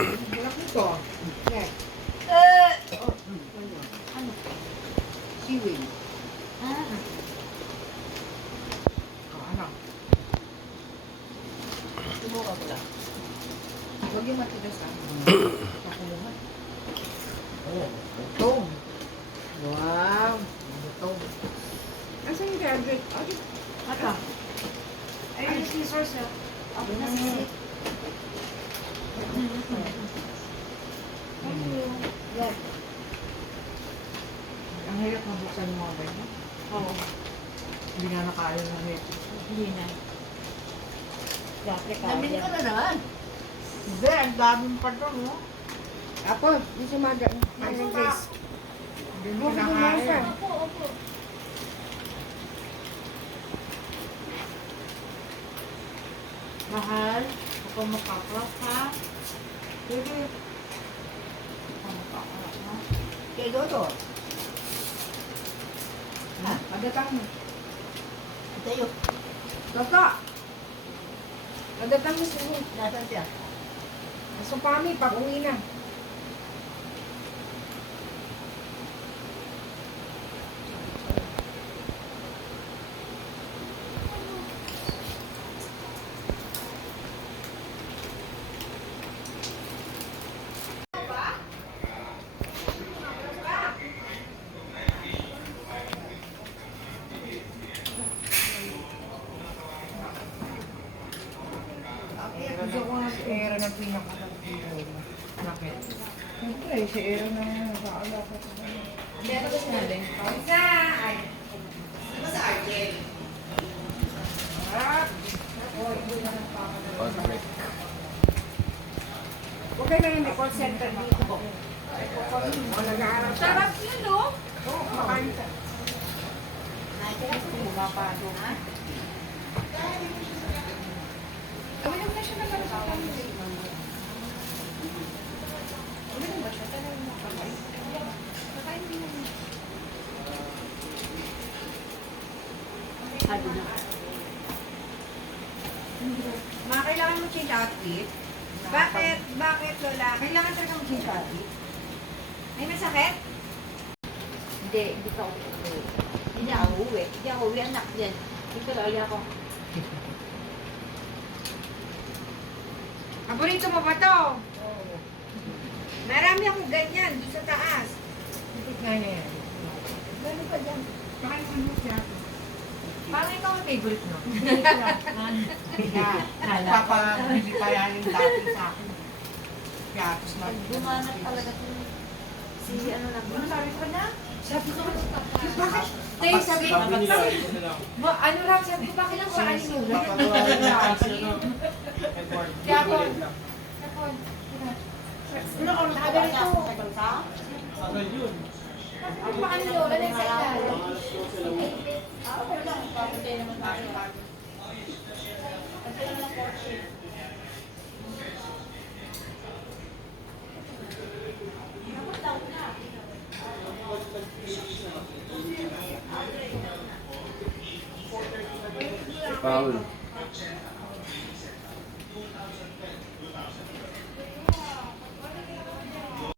Sarap nito. Yes. Oh, ano? Seaweed. Oh, ano? Subukan ko lang. Huwag yung matigas ah. Nakuluhan. Oh, butong. Wow. Butong. Asan yung graduate? Ata. Ayun yung scissors ah. Ako na sisip. Thank you. Yeah. Ang hirap mabuksan yung mga bayo. Oo. Hindi nga nakaayon na hit. Hindi na. Dati Namili ka na naman. Hindi, ang daming pa doon, no? Apo, di sumaga. Ano, Grace? Hindi mo kinakain. Opo. Mahal, ako makakrap ha. Sige. Ako makakrap ha. Kay Dodo. Ha? Padatang mo. Tayo. Dodo! Padatang mo siya. Nasaan siya? So, pami, pag uwi na. Gusto ko nga si Era ng pinaka-pinaka. Bakit? Siyempre, si Era na nag-aala ko. Meron ba sinabi? Isa! Ay! Sarap! Oy, hindi na nagpapagod. Huwag kayo na yung call center dito. O, nag-aaral ka. Sarap yun, no? Oo, makain ka. Bumapado ha? Uminom na siya na para sa family. Uminom ba siya? Tanong mo kamay. Kakain din naman. Sabi na. Ma, kailangan mo change outfit? Bakit? Bakit, Lola? Kailangan talaga mo change outfit? May masakit? Hindi ka uuwi. Hindi ako uwi. Hindi ako uwi, anak din. Dito lagi ako. Paborito mo ba to? Oo. Marami akong ganyan, doon sa taas. Ikot nga niya yan. Gano'n pa dyan? Baka naman mo siya. Parang ikaw ang favorite, no? Papabili pa yan yung dati sa akin. Kaya, tapos Gumanap talaga ito. Si ano na. Ano sabi ko na? Sabi ko, bakit? Tay, sabi ko, ano lang, sabi ko, bakit lang sa anin mo? Kaya ako, ano ko, nakaganito. Ang paano nyo, wala na sa ilalim. Paul.